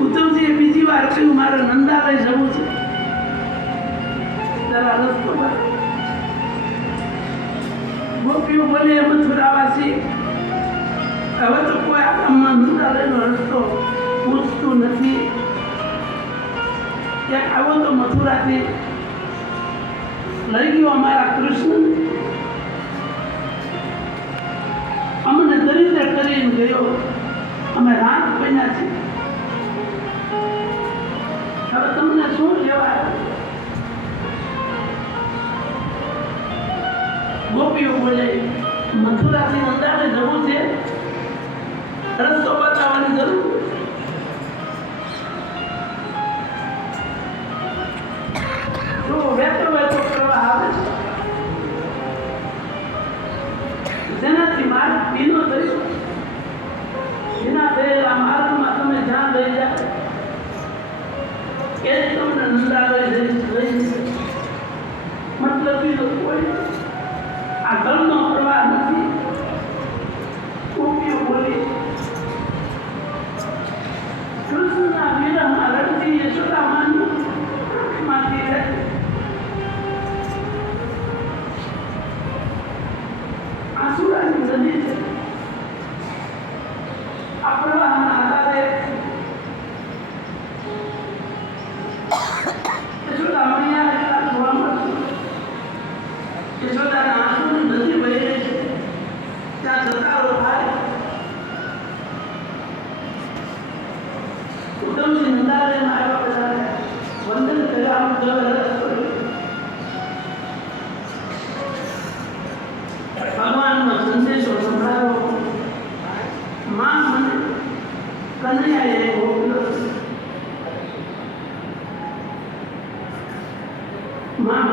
ઉદ્ધવજીએ બીજી વાર કહ્યું, મારે નંદાલય જવું છે. જરા રસ્તો બતાવો. ગોપીઓ બને મથુરાવાસી, હવે તો કોઈ આ ગામમાં નંદાલયનો રસ્તો પૂછતું નથી. ક્યાંક આવો તો મથુરાથી લઈ ગયો અમારા કૃષ્ણ. ગયો અમે રાત બન્યા છીએ હવે તમને શું લેવા? ગોપીઓ બોલે, મથુરાથી નંદાને જવું છે? રસ્તો બતાવવાની જરૂર? વહેતો વહેતો પ્રવાહ આવે છે. એ જ તમને નંદાલય લઈ લઈ જશે. મતલબ બીજો કોઈ નથી. આ ગલનો પ્રવાહ નથી ગોપીઓ બોલી કૃષ્ણના વિરહમાં રડતી યશોદાના આંસુની નદી વહી રહી છે ત્યાં જતારો થાય ઉત્તમસિંહ નંદાલયમાં આવ્યા બધાને વંદન કર્યા જબરદસ્ત કર્યું ભગવાનનો સંદેશો સંભળાયો માં મને, કનૈયાએ મોકલ્યો માં